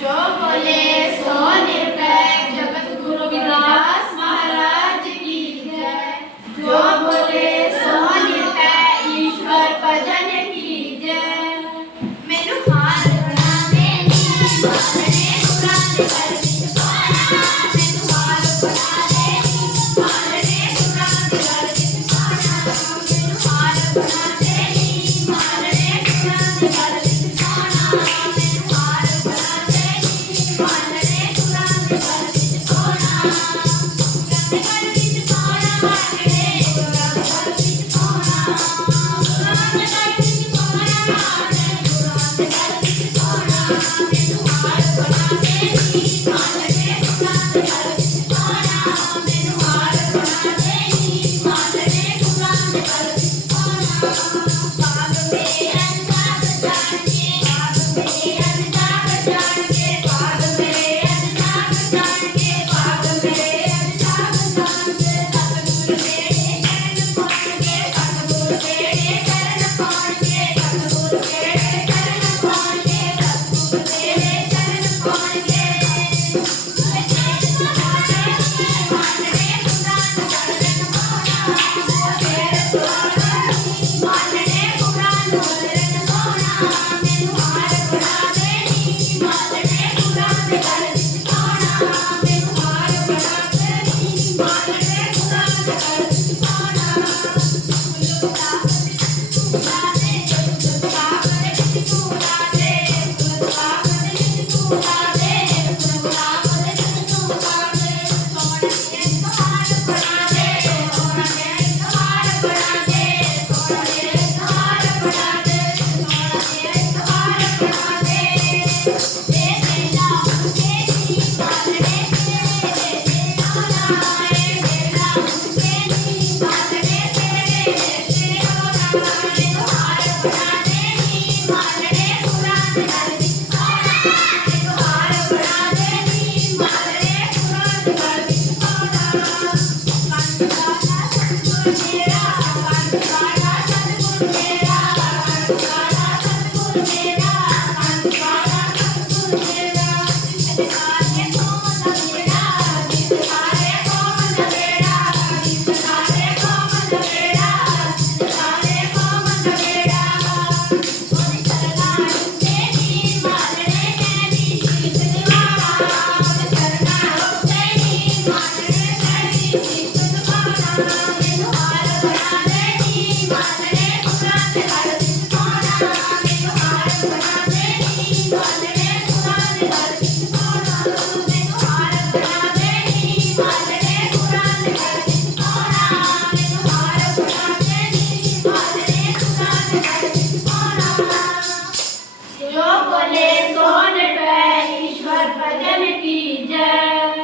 ਜੋ ਬੋਲੇ ਸੋ ਨਿਰਭੈ, ਜਗਤ ਗੁਰੂ ਵਿਦਾਸ ਮਹਾਰਾਜ ਕੀ ਜੈ। ਜੋ ਬੋਲੇ ਸੋ ਨਿਰਭੈ, ਈਸ਼ਵਰ ਭਜਨ ਕੀ ਜੈ। ਮੈਨੂੰ ਹਾਰ ਬਣਾ ਮੇਰੀ ਮਾਰੇ ਪੁਰਾਣੇ Bye. Bye.